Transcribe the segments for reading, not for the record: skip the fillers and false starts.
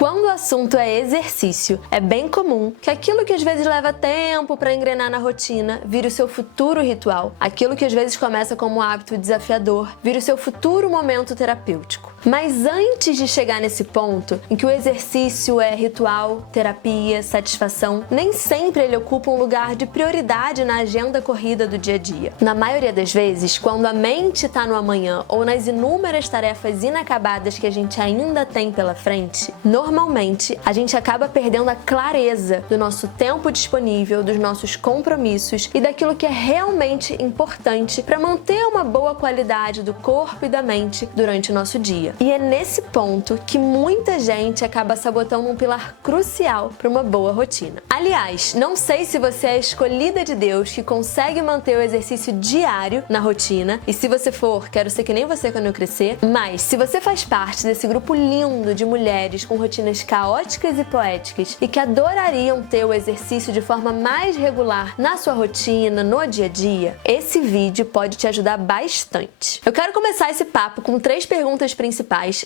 Quando o assunto é exercício, é bem comum que aquilo que às vezes leva tempo para engrenar na rotina vire o seu futuro ritual. Aquilo que às vezes começa como um hábito desafiador vire o seu futuro momento terapêutico. Mas antes de chegar nesse ponto, em que o exercício é ritual, terapia, satisfação, nem sempre ele ocupa um lugar de prioridade na agenda corrida do dia a dia. Na maioria das vezes, quando a mente está no amanhã ou nas inúmeras tarefas inacabadas que a gente ainda tem pela frente, normalmente a gente acaba perdendo a clareza do nosso tempo disponível, dos nossos compromissos e daquilo que é realmente importante para manter uma boa qualidade do corpo e da mente durante o nosso dia. E é nesse ponto que muita gente acaba sabotando um pilar crucial para uma boa rotina. Aliás, não sei se você é a escolhida de Deus que consegue manter o exercício diário na rotina, e se você for, quero ser que nem você quando eu crescer, mas se você faz parte desse grupo lindo de mulheres com rotinas caóticas e poéticas e que adorariam ter o exercício de forma mais regular na sua rotina, no dia a dia, esse vídeo pode te ajudar bastante. Eu quero começar esse papo com 3 perguntas principais.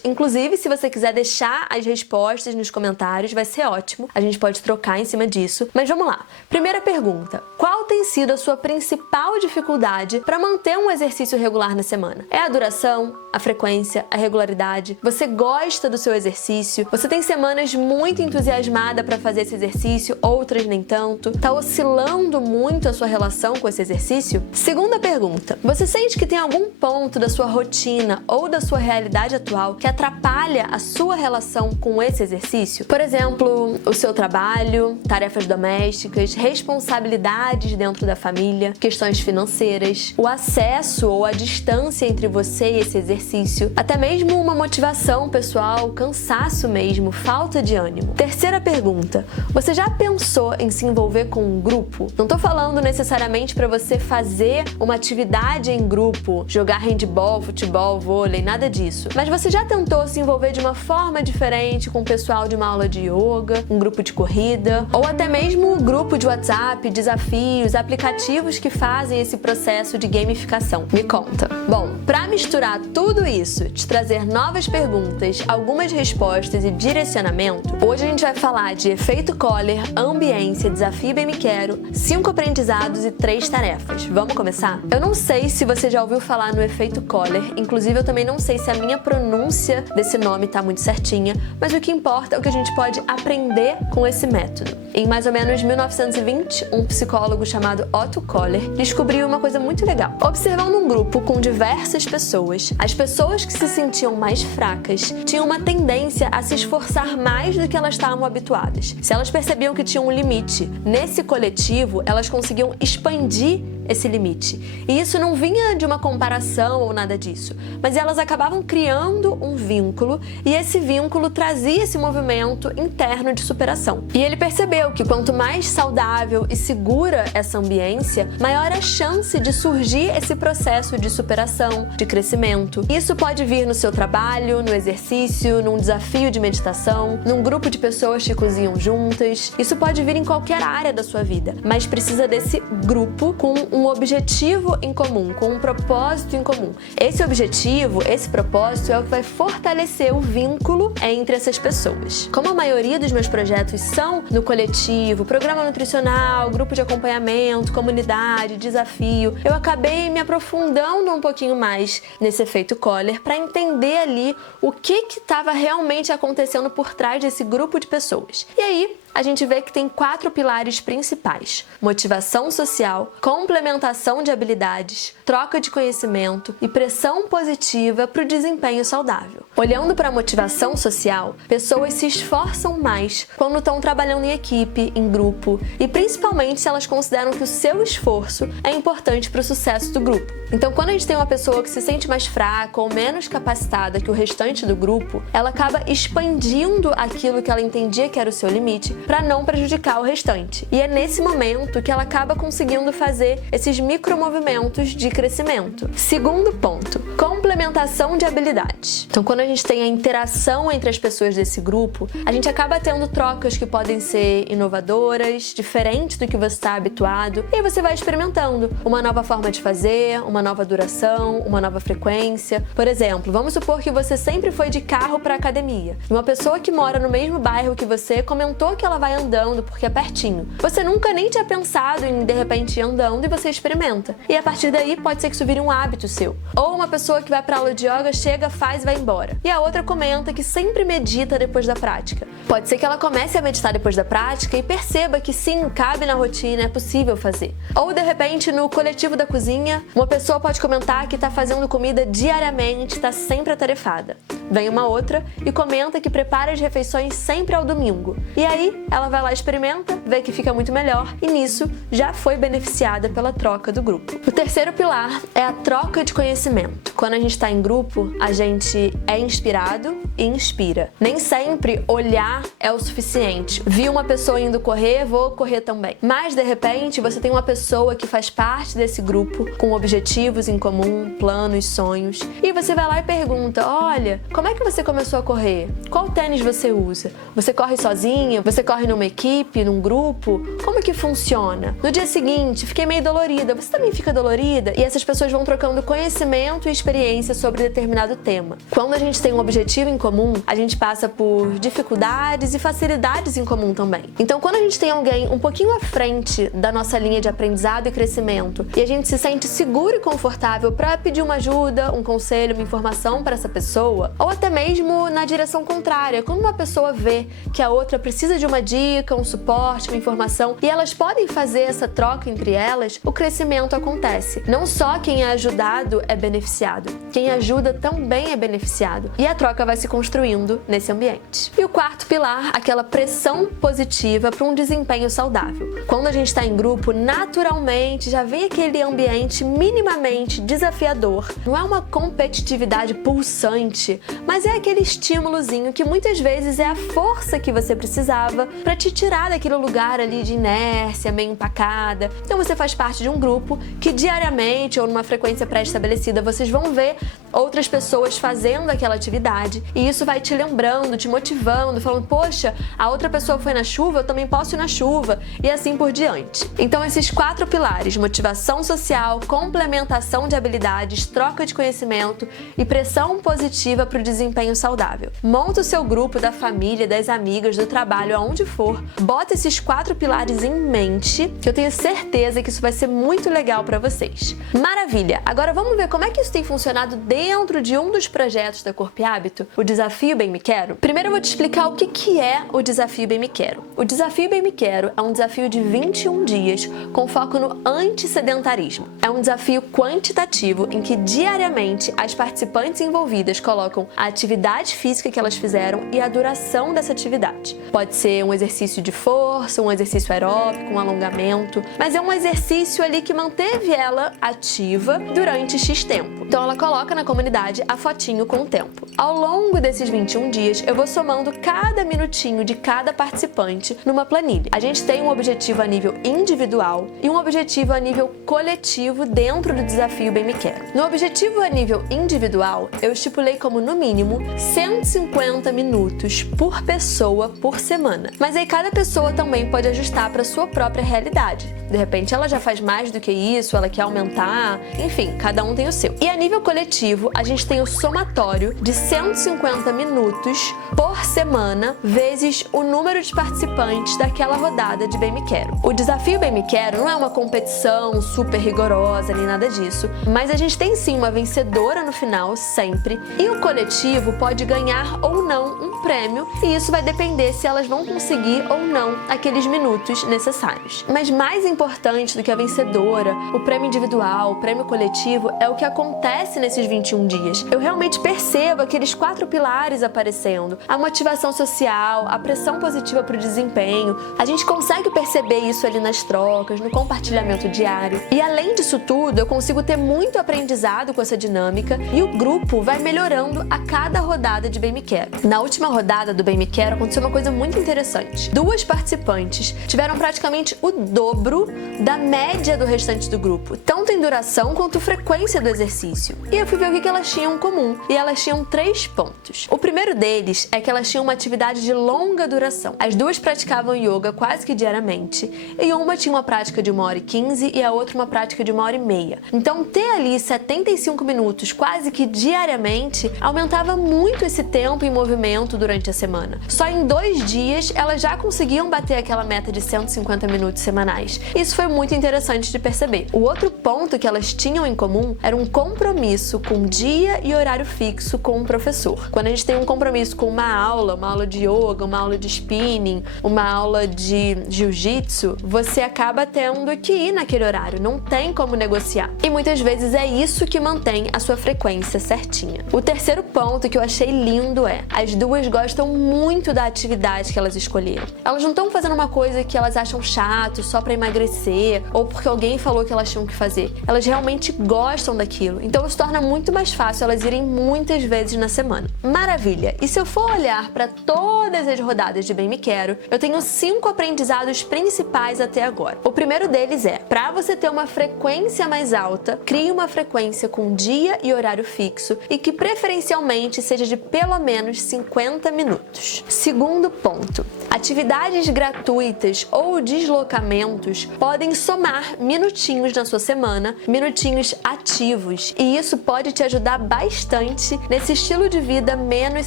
Inclusive, se você quiser deixar as respostas nos comentários, vai ser ótimo. A gente pode trocar em cima disso. Mas vamos lá. Primeira pergunta. Qual tem sido a sua principal dificuldade para manter um exercício regular na semana? É a duração, a frequência, a regularidade? Você gosta do seu exercício? Você tem semanas muito entusiasmada para fazer esse exercício, outras nem tanto? Tá oscilando muito a sua relação com esse exercício? Segunda pergunta. Você sente que tem algum ponto da sua rotina ou da sua realidade atual que atrapalha a sua relação com esse exercício? Por exemplo, o seu trabalho, tarefas domésticas, responsabilidades dentro da família, questões financeiras, o acesso ou a distância entre você e esse exercício, até mesmo uma motivação pessoal, cansaço mesmo, falta de ânimo. Terceira pergunta. Você já pensou em se envolver com um grupo? Não tô falando necessariamente para você fazer uma atividade em grupo, jogar handball, futebol, vôlei, nada disso. Mas você já tentou se envolver de uma forma diferente com o pessoal de uma aula de yoga, um grupo de corrida, ou até mesmo um grupo de WhatsApp, desafios, aplicativos que fazem esse processo de gamificação? Me conta. Bom, para misturar tudo isso, te trazer novas perguntas, algumas respostas e direcionamento, hoje a gente vai falar de efeito Koller, ambiência, desafio Bem Me Quero, 5 aprendizados e 3 tarefas. Vamos começar? Eu não sei se você já ouviu falar no efeito Koller, inclusive eu também não sei se a minha pronúncia desse nome tá muito certinha, mas o que importa é o que a gente pode aprender com esse método. Em mais ou menos 1920, um psicólogo chamado Otto Koller descobriu uma coisa muito legal. Observando um grupo com diversas pessoas, as pessoas que se sentiam mais fracas tinham uma tendência a se esforçar mais do que elas estavam habituadas. Se elas percebiam que tinham um limite nesse coletivo, elas conseguiam expandir esse limite. E isso não vinha de uma comparação ou nada disso, mas elas acabavam criando um vínculo e esse vínculo trazia esse movimento interno de superação. E ele percebeu que quanto mais saudável e segura essa ambiência, maior a chance de surgir esse processo de superação, de crescimento. Isso pode vir no seu trabalho, no exercício, num desafio de meditação, num grupo de pessoas que cozinham juntas. Isso pode vir em qualquer área da sua vida, mas precisa desse grupo com um objetivo em comum, com um propósito em comum. Esse objetivo, esse propósito é o que vai fortalecer o vínculo entre essas pessoas. Como a maioria dos meus projetos são no coletivo, programa nutricional, grupo de acompanhamento, comunidade, desafio, eu acabei me aprofundando um pouquinho mais nesse efeito Koller para entender ali o que estava realmente acontecendo por trás desse grupo de pessoas. E aí, a gente vê que tem 4 pilares principais: motivação social, complementação de habilidades, troca de conhecimento e pressão positiva para o desempenho saudável. Olhando para a motivação social, pessoas se esforçam mais quando estão trabalhando em equipe, em grupo, e principalmente se elas consideram que o seu esforço é importante para o sucesso do grupo. Então, quando a gente tem uma pessoa que se sente mais fraca ou menos capacitada que o restante do grupo, ela acaba expandindo aquilo que ela entendia que era o seu limite para não prejudicar o restante. E é nesse momento que ela acaba conseguindo fazer esses micromovimentos de crescimento. Segundo ponto, complementação de habilidades. Então, quando a gente tem a interação entre as pessoas desse grupo, a gente acaba tendo trocas que podem ser inovadoras, diferentes do que você está habituado, e aí você vai experimentando uma nova forma de fazer, uma nova duração, uma nova frequência. Por exemplo, vamos supor que você sempre foi de carro para academia. E uma pessoa que mora no mesmo bairro que você comentou que ela vai andando porque é pertinho. Você nunca nem tinha pensado em de repente ir andando e você experimenta. E a partir daí pode ser que isso vire um hábito seu. Ou uma pessoa que vai para aula de yoga, chega, faz e vai embora. E a outra comenta que sempre medita depois da prática. Pode ser que ela comece a meditar depois da prática e perceba que sim, cabe na rotina, é possível fazer. Ou de repente no coletivo da cozinha, uma pessoa pode comentar que está fazendo comida diariamente, está sempre atarefada. Vem uma outra e comenta que prepara as refeições sempre ao domingo. E aí ela vai lá, experimenta, vê que fica muito melhor e nisso já foi beneficiada pela troca do grupo. O terceiro pilar é a troca de conhecimento. Quando a gente está em grupo, a gente é inspirado e inspira. Nem sempre olhar é o suficiente. Vi uma pessoa indo correr, vou correr também. Mas de repente você tem uma pessoa que faz parte desse grupo com objetivos em comum, planos, sonhos, e você vai lá e pergunta: olha, como é que você começou a correr? Qual tênis você usa? Você corre sozinha? Você corre numa equipe, num grupo? Como que funciona? No dia seguinte, fiquei meio dolorida. Você também fica dolorida? E essas pessoas vão trocando conhecimento e experiência sobre determinado tema. Quando a gente tem um objetivo em comum, a gente passa por dificuldades e facilidades em comum também. Então, quando a gente tem alguém um pouquinho à frente da nossa linha de aprendizado e crescimento e a gente se sente seguro e confortável para pedir uma ajuda, um conselho, uma informação para essa pessoa, ou até mesmo na direção contrária, quando uma pessoa vê que a outra precisa de uma dica, um suporte, uma informação e elas podem fazer essa troca entre elas, o crescimento acontece. Não só quem é ajudado é beneficiado, quem ajuda também é beneficiado e a troca vai se construindo nesse ambiente. E o quarto pilar, aquela pressão positiva para um desempenho saudável. Quando a gente está em grupo, naturalmente já vem aquele ambiente minimamente desafiador. Não é uma competitividade pulsante, mas é aquele estímulozinho que muitas vezes é a força que você precisava para te tirar daquele lugar ali de inércia, meio empacada. Então você faz parte de um grupo que diariamente ou numa frequência pré-estabelecida vocês vão ver outras pessoas fazendo aquela atividade e isso vai te lembrando, te motivando, falando: poxa, a outra pessoa foi na chuva, eu também posso ir na chuva, e assim por diante. Então esses quatro pilares: motivação social, complementação de habilidades, troca de conhecimento e pressão positiva para o desempenho saudável. Monta o seu grupo da família, das amigas, do trabalho, aonde for. Bota esses quatro pilares em mente, que eu tenho certeza que isso vai ser muito legal para vocês. Maravilha! Agora vamos ver como é que isso tem funcionado dentro de um dos projetos da Corpo e Hábito, o Desafio Bem Me Quero. Primeiro eu vou te explicar o que é o Desafio Bem Me Quero. O Desafio Bem Me Quero é um desafio de 21 dias com foco no antissedentarismo. É um desafio quantitativo em que diariamente as participantes envolvidas colocam a atividade física que elas fizeram e a duração dessa atividade. Pode ser um exercício de força, um exercício aeróbico, um alongamento, mas é um exercício ali que manteve ela ativa durante X tempo. Então ela coloca na comunidade a fotinho com o tempo. Ao longo desses 21 dias, eu vou somando cada minutinho de cada participante numa planilha. A gente tem um objetivo a nível individual e um objetivo a nível coletivo dentro do Desafio Bem Me Quero. No objetivo a nível individual, eu estipulei como no mínimo 150 minutos por pessoa por semana. Mas aí cada pessoa também pode ajustar para sua própria realidade. De repente ela já faz mais do que isso, ela quer aumentar, enfim, cada um tem o seu. E a nível coletivo, a gente tem o somatório de 150 minutos por semana vezes o número de participantes daquela rodada de Bem Me Quero. O Desafio Bem Me Quero não é uma competição super rigorosa nem nada disso, mas a gente tem sim uma vencedora no final, sempre, e o coletivo pode ganhar ou não um prêmio, e isso vai depender se elas vão conseguir ou não aqueles minutos necessários. Mas mais importante do que a vencedora, o prêmio individual, o prêmio coletivo, é o que acontece nesses 21 dias. Eu realmente percebo aqueles quatro pilares aparecendo: a motivação social, a pressão positiva para o desempenho. A gente consegue perceber isso ali nas trocas, no compartilhamento diário. E além disso tudo, eu consigo ter muito aprendizado com essa dinâmica e o grupo vai melhorando a cada rodada de Bem Me Quero. Na última rodada do Bem Me Quero aconteceu uma coisa muito interessante. 2 participantes tiveram praticamente o dobro da média do restante do grupo, tanto em duração quanto frequência do exercício. E eu fui ver o que elas tinham em comum, e elas tinham 3 pontos. O primeiro deles é que elas tinham uma atividade de longa duração. As 2 praticavam yoga quase que diariamente, e uma tinha uma prática de 1h15 e a outra uma prática de 1h30. Então, ter ali 75 minutos quase que diariamente aumentava muito esse tempo em movimento durante a semana. Só em 2 dias elas já conseguiam bater aquela meta de 150 minutos semanais. Isso foi muito interessante de perceber. O outro ponto que elas tinham em comum era um compromisso com dia e horário fixo com o professor. Quando a gente tem um compromisso com uma aula de yoga, uma aula de spinning, uma aula de jiu-jitsu, você acaba tendo que ir naquele horário, não tem como negociar. E muitas vezes é isso que mantém a sua frequência certinha. O terceiro ponto que eu achei lindo é: as 2 gostam muito da atividade que elas escolheram. Elas não estão fazendo uma coisa que elas acham chato só pra emagrecer ou porque alguém falou que elas tinham que fazer. Elas realmente gostam daquilo. Então isso torna muito mais fácil elas irem muitas vezes na semana. Maravilha! E se eu for olhar para todas as rodadas de Bem Me Quero, eu tenho 5 aprendizados principais até agora. O primeiro deles é: para você ter uma frequência mais alta, crie uma frequência com dia e horário fixo e que preferencialmente seja de pelo menos 50 minutos. Segundo ponto: atividades gratuitas ou deslocamentos podem somar minutinhos na sua semana, minutinhos ativos, e isso pode te ajudar bastante nesse estilo de vida menos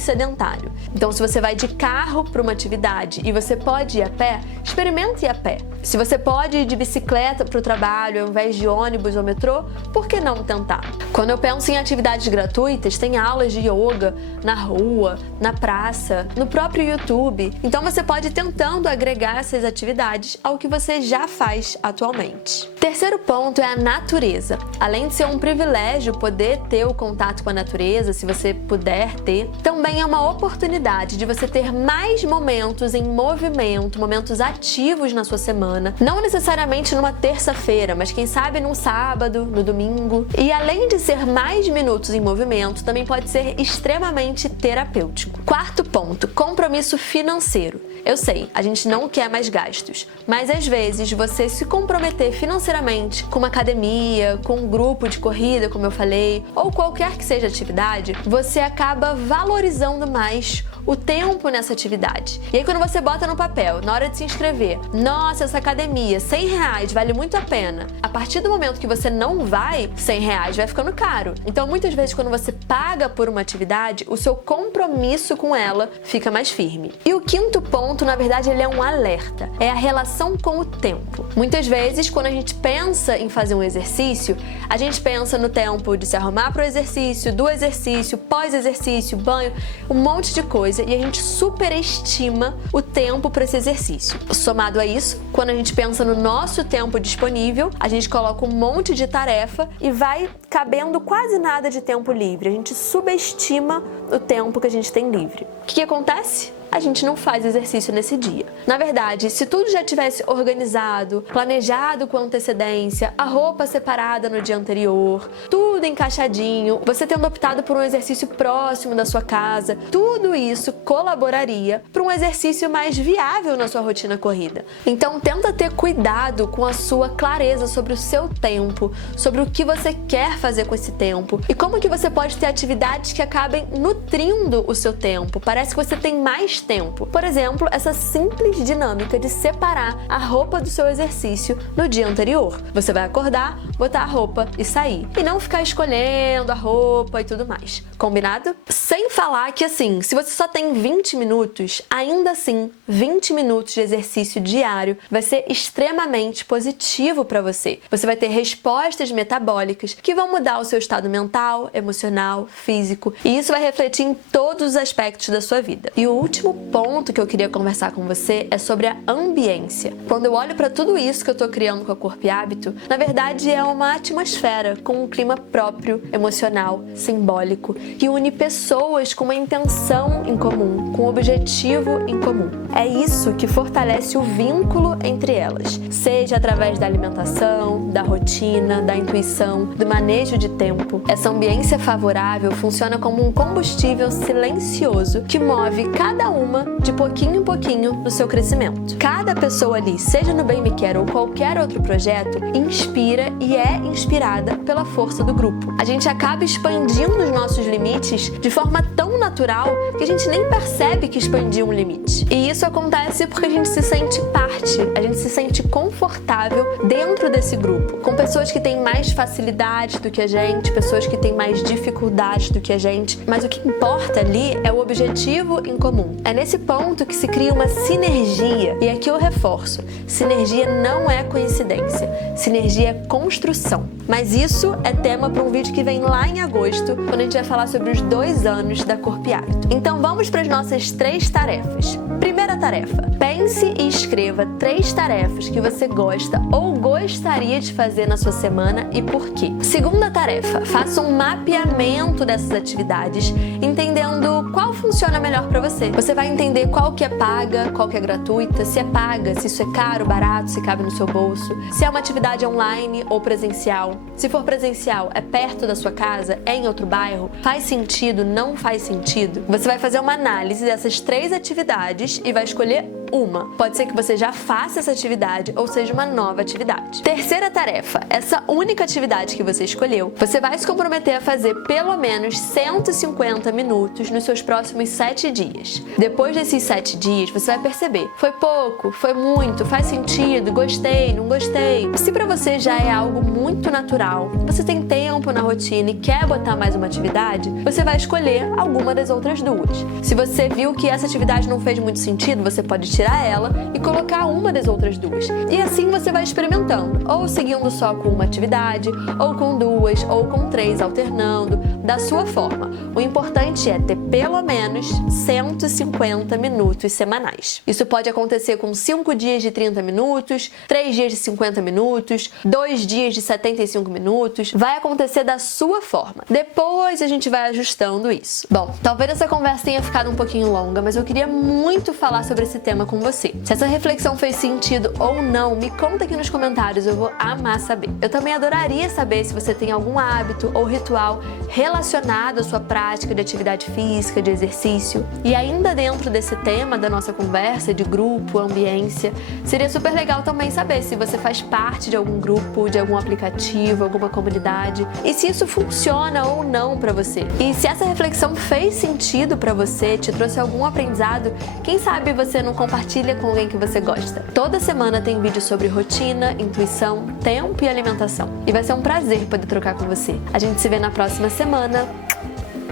sedentário. Então, se você vai de carro para uma atividade e você pode ir a pé, experimente ir a pé. Se você pode ir de bicicleta para o trabalho ao invés de ônibus ou metrô, por que não tentar? Quando eu penso em atividades gratuitas, tem aulas de yoga na rua, na praça, no próprio YouTube. Então você pode ir tentando agregar essas atividades ao que você já faz atualmente. Terceiro ponto é a natureza. Além de ser um privilégio poder ter o contato com a natureza, se você puder ter, também é uma oportunidade de você ter mais momentos em movimento, momentos ativos na sua semana, não necessariamente numa terça-feira, mas quem sabe num sábado, no domingo. E além de ser mais minutos em movimento, também pode ser extremamente terapêutico. Quarto ponto: compromisso financeiro. Eu sei, a gente não quer mais gastos, mas às vezes você se comprometer financeiramente com uma academia, com um grupo de corrida, como eu falei, ou qualquer que seja a atividade, você acaba valorizando mais o tempo nessa atividade. E aí quando você bota no papel, na hora de se inscrever, nossa, essa academia, R$100 vale muito a pena. A partir do momento que você não vai, R$100 vai ficando caro. Então muitas vezes quando você paga por uma atividade, o seu compromisso com ela fica mais firme. E o quinto ponto, na verdade, ele é um alerta. É a relação com o tempo. Muitas vezes, quando a gente pensa em fazer um exercício, a gente pensa no tempo de se arrumar para o exercício, do exercício, pós-exercício, banho, um monte de coisa, e a gente superestima o tempo para esse exercício. Somado a isso, quando a gente pensa no nosso tempo disponível, a gente coloca um monte de tarefa e vai cabendo quase nada de tempo livre. A gente subestima o tempo que a gente tem livre. O que acontece? A gente não faz exercício nesse dia. Na verdade, se tudo já tivesse organizado, planejado com antecedência, a roupa separada no dia anterior, tudo encaixadinho, você tendo optado por um exercício próximo da sua casa, tudo isso colaboraria para um exercício mais viável na sua rotina corrida. Então, tenta ter cuidado com a sua clareza sobre o seu tempo, sobre o que você quer fazer com esse tempo e como que você pode ter atividades que acabem nutrindo o seu tempo. Parece que você tem mais tempo. Por exemplo, essa simples dinâmica de separar a roupa do seu exercício no dia anterior. Você vai acordar, botar a roupa e sair. E não ficar escolhendo a roupa e tudo mais. Combinado? Sem falar que assim, se você só tem 20 minutos, ainda assim, 20 minutos de exercício diário vai ser extremamente positivo para você. Você vai ter respostas metabólicas que vão mudar o seu estado mental, emocional, físico, e isso vai refletir em todos os aspectos da sua vida. E o último último ponto que eu queria conversar com você é sobre a ambiência. Quando eu olho para tudo isso que eu tô criando com a Corpo e Hábito, na verdade é uma atmosfera com um clima próprio, emocional, simbólico, que une pessoas com uma intenção em comum, com um objetivo em comum. É isso que fortalece o vínculo entre elas, seja através da alimentação, da rotina, da intuição, do manejo de tempo. Essa ambiência favorável funciona como um combustível silencioso que move cada uma de pouquinho em pouquinho no seu crescimento. Cada pessoa ali, seja no Bem Me Quer ou qualquer outro projeto, inspira e é inspirada pela força do grupo. A gente acaba expandindo os nossos limites de forma tão natural que a gente nem percebe que expandiu um limite. E isso acontece porque a gente se sente parte, a gente se sente confortável dentro desse grupo, com pessoas que têm mais facilidade do que a gente, pessoas que têm mais dificuldade do que a gente, mas o que importa ali é o objetivo em comum. É nesse ponto que se cria uma sinergia, e aqui eu reforço, sinergia não é coincidência, sinergia é construção. Mas isso é tema para um vídeo que vem lá em agosto, quando a gente vai falar sobre os 2 anos da Corpo e Hábito. Então vamos para as nossas 3 tarefas. Primeira tarefa, pense e escreva 3 tarefas que você gosta ou gostaria de fazer na sua semana e por quê. Segunda tarefa, faça um mapeamento dessas atividades, entendendo qual funciona melhor para você. Você vai entender qual que é paga, qual que é gratuita, se é paga, se isso é caro, barato, se cabe no seu bolso, se é uma atividade online ou presencial. Se for presencial, é perto da sua casa, é em outro bairro, faz sentido, não faz sentido? Você vai fazer uma análise dessas 3 atividades e vai escolher uma. Pode ser que você já faça essa atividade ou seja uma nova atividade. Terceira tarefa, essa única atividade que você escolheu, você vai se comprometer a fazer pelo menos 150 minutos nos seus próximos 7 dias. Depois desses 7 dias, você vai perceber, foi pouco, foi muito, faz sentido, gostei, não gostei. Se para você já é algo muito natural, você tem tempo na rotina e quer botar mais uma atividade, você vai escolher alguma das outras 2. Se você viu que essa atividade não fez muito sentido, você pode tirar ela e colocar uma das outras 2. E assim você vai experimentando, ou seguindo só com uma atividade, ou com 2, ou com 3, alternando, da sua forma. O importante é ter pelo menos 150 minutos semanais. Isso pode acontecer com 5 dias de 30 minutos, 3 dias de 50 minutos, 2 dias de 75 minutos, vai acontecer da sua forma. Depois a gente vai ajustando isso. Bom, talvez essa conversa tenha ficado um pouquinho longa, mas eu queria muito falar sobre esse tema com você. Se essa reflexão fez sentido ou não, me conta aqui nos comentários, eu vou amar saber. Eu também adoraria saber se você tem algum hábito ou ritual relacionado à sua prática de atividade física, de exercício. E ainda dentro desse tema da nossa conversa de grupo, ambiência, seria super legal também saber se você faz parte de algum grupo, de algum aplicativo, alguma comunidade, e se isso funciona ou não para você. E se essa reflexão fez sentido para você, te trouxe algum aprendizado, quem sabe você não compartilha com alguém que você gosta. Toda semana tem vídeo sobre rotina, intuição, tempo e alimentação. E vai ser um prazer poder trocar com você. A gente se vê na próxima semana.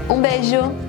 Um beijo!